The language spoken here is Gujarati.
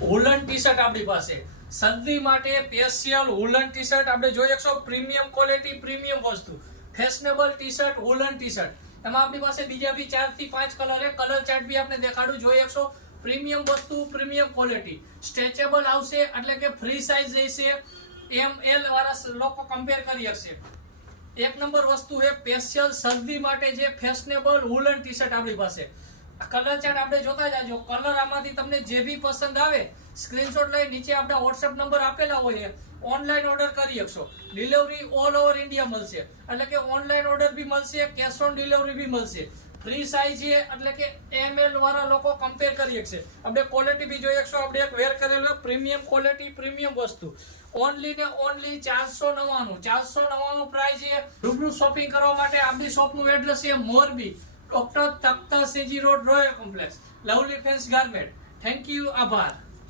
વુલન ટી શર્ટ આપણી પાસે શરદી માટે સ્પેશિયલ વુલન ટી શર્ટ આપણે જોઈ શકશો. પ્રીમિયમ ક્વોલિટી, પ્રીમિયમ વસ્તુ, fashionable T shirt, woollen T shirt. એમાં આપણી પાસે બીજા બી 4 થી 5 કલર કલર ચાર્ટ બી આપણે દેખાડું, જોઈ શકશો. પ્રીમિયમ વસ્તુ, પ્રીમિયમ ક્વોલિટી, સ્ટ્રેચેબલ આવશે એટલે કે ફ્રી સાઇઝ રહેશે. ML વાળા લોકો કમ્પેર કરી શકશે. એક નંબર વસ્તુ છે સ્પેશિયલ શરદી માટે જે ફેશનેબલ વુલન ટી શર્ટ આપણી પાસે. કલર ચાર્ટ આપણે જોતા જાજો. કલર આમાંથી તમને જે બી પસંદ આવે સ્ક્રીનશોટ લઈ નીચે આપણા WhatsApp નંબર આપેલા હોય ઓનલાઈન ઓર્ડર કરી શકશો. ડિલિવરી ઓલ ઓવર ઇન્ડિયા મળશે, એટલે કે ઓનલાઈન ઓર્ડર બી મળશે, કેશ ઓન ડિલિવરી બી મળશે. ફ્રી સાઇઝ છે એટલે કે ML વાળા લોકો કમ્પેર કરી શકશે. આપણે ક્વોલિટી બી જોઈ શકશો. આપણે એક વેર કરેલો પ્રીમિયમ ક્વોલિટી, પ્રીમિયમ વસ્તુ ઓનલી ને ઓનલી 499 પ્રાઇસ છે. રૂબરૂ શોપિંગ કરવા માટે આપણી શોપનું એડ્રેસ છે Morbi, doctor Takhtasinhji road, royal complex, lovely fans garment. Thank you, આભાર.